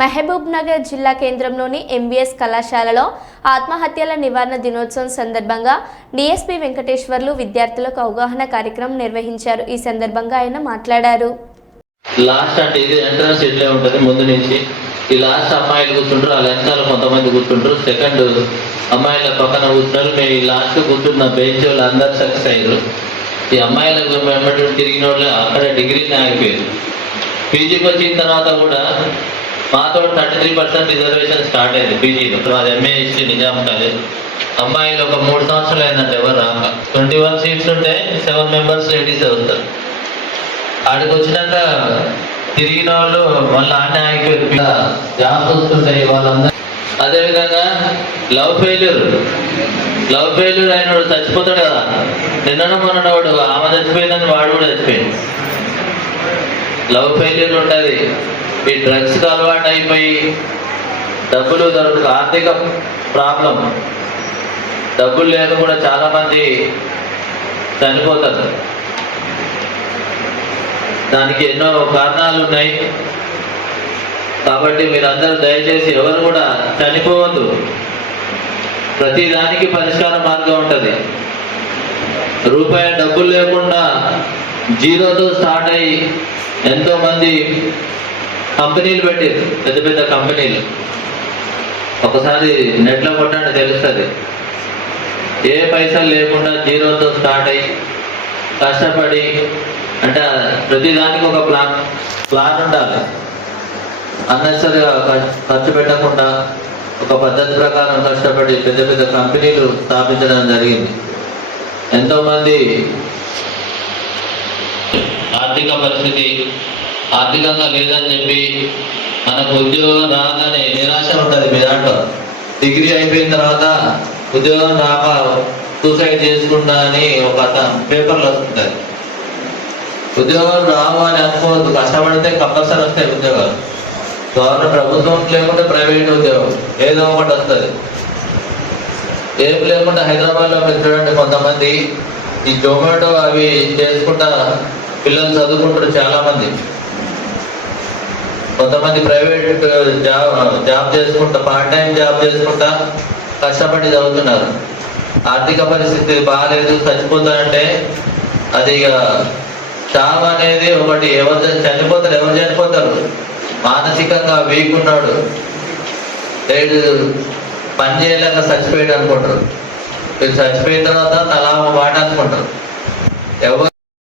మహబూబ్ నగర్ జిల్లా కేంద్రంలోని ఎంబీఎస్ కళాశాలలో ఆత్మహత్యల నివారణ దినోత్సవం సందర్భంగా డీఎస్పీ వెంకటేశ్వర్లు విద్యార్థులకు అవగాహన కార్యక్రమం నిర్వహించారు. ఈ సందర్భంగా ఆయన మాట్లాడారు. లాస్ట్ అంటే ఇది ఎంట్రన్స్ ఇట్లే ఉంటుంది. ముందు నుంచి ఈ లాస్ట్ అమ్మాయిలు కూర్చుంటారు, వాళ్ళ వెనకాల కొంతమంది కూర్చుంటారు, సెకండ్ అమ్మాయిల పక్కన కూర్చున్నారు. మేము ఈ లాస్ట్ కూర్చున్న బెంచ్ వాళ్ళు అందరు సక్సెస్ అయ్యారు. ఈ అమ్మాయిలకు వెంబడి తిరిగిన వాళ్ళు అక్కడ డిగ్రీని ఆగిపోయారు. పీజీకి వచ్చిన తర్వాత కూడా మాతో 33% రిజర్వేషన్ స్టార్ట్ అయింది పీజీలో. అది ఎంఏ హిస్టరీ నిజాం కాలేజ్. అమ్మాయిలు ఒక 3 సంవత్సరాలు అయిందంటే ఎవరు రాక 21 సీట్స్ ఉంటే 7 మెంబర్స్ లేడీస్ వస్తారు. ఆడికి వచ్చినాక తిరిగిన వాళ్ళు మళ్ళీ ఆడనే ఆగిపోయారు. జాబ్స్ వస్తుంటాయి వాళ్ళందరూ. అదేవిధంగా లవ్ ఫెయిల్యూర్ అయినవాడు చచ్చిపోతాడు కదా. నిన్న మొన్నవాడు ఆమె చచ్చిపోయిందని వాడు కూడా చచ్చిపోయింది. లవ్ ఫెయిల్యూర్ ఉంటుంది. ఈ డ్రగ్స్కి అలవాటు అయిపోయి డబ్బులు దొరకదు, ఆర్థిక ప్రాబ్లం, డబ్బులు లేక కూడా చాలా మంది చనిపోతారు. దానికి ఎన్నో కారణాలు ఉన్నాయి. కాబట్టి మీరందరూ దయచేసి ఎవరు కూడా చనిపోవద్దు. ప్రతి దానికి పరిష్కార మార్గం ఉంటుంది. రూపాయి డబ్బులు లేకుండా జీరోతో స్టార్ట్ అయ్యి ఎంతో మంది కంపెనీలు పెట్టారు, పెద్ద పెద్ద కంపెనీలు. ఒకసారి నెట్లో కొట్టండి తెలుస్తుంది. ఏ పైసలు లేకుండా జీరోతో స్టార్ట్ అయ్యి కష్టపడి, అంటే ప్రతిదానికి ఒక ప్లాన్ ఉండాలి. అన్నెసరిగా ఖర్చు పెట్టకుండా ఒక పద్ధతి ప్రకారం కష్టపడి పెద్ద పెద్ద కంపెనీలు స్థాపించడం జరిగింది. ఎంతోమంది ఆర్థిక పరిస్థితి ఆర్థికంగా లేదని చెప్పి మనకు ఉద్యోగం రాగానే నిరాశ ఉంటుంది. మీ దాంట్లో డిగ్రీ అయిపోయిన తర్వాత ఉద్యోగం రాక సూసైడ్ చేసుకుంటా అని ఒక పేపర్లు వస్తుంటాయి. ఉద్యోగం రావు అని అనుకోవద్దు. కష్టపడితే కంపల్సరీ వస్తాయి ఉద్యోగాలు. గవర్నమెంట్ ప్రభుత్వం లేకుంటే ప్రైవేట్ ఉద్యోగం ఏదో ఒకటి వస్తుంది. ఏం లేకుండా హైదరాబాద్లో మీరు చూడండి, కొంతమంది ఈ జొమాటో అవి చేసుకుంటా పిల్లలు చదువుకుంటారు. చాలా మంది కొంతమంది ప్రైవేట్ జాబ్ చేసుకుంటా, పార్ట్ టైం జాబ్ చేసుకుంటా కష్టపడి చదువుతున్నారు. ఆర్థిక పరిస్థితి బాగాలేదు, చచ్చిపోతారంటే అది ఇక చావు అనేది ఒకటి. ఎవరు చనిపోతారు మానసికంగా వీక్ ఉన్నాడు, పని చేయలేక చచ్చిపోయాడు అనుకుంటారు. చచ్చిపోయిన తర్వాత తలా మాట అనుకుంటారు. ఎవరు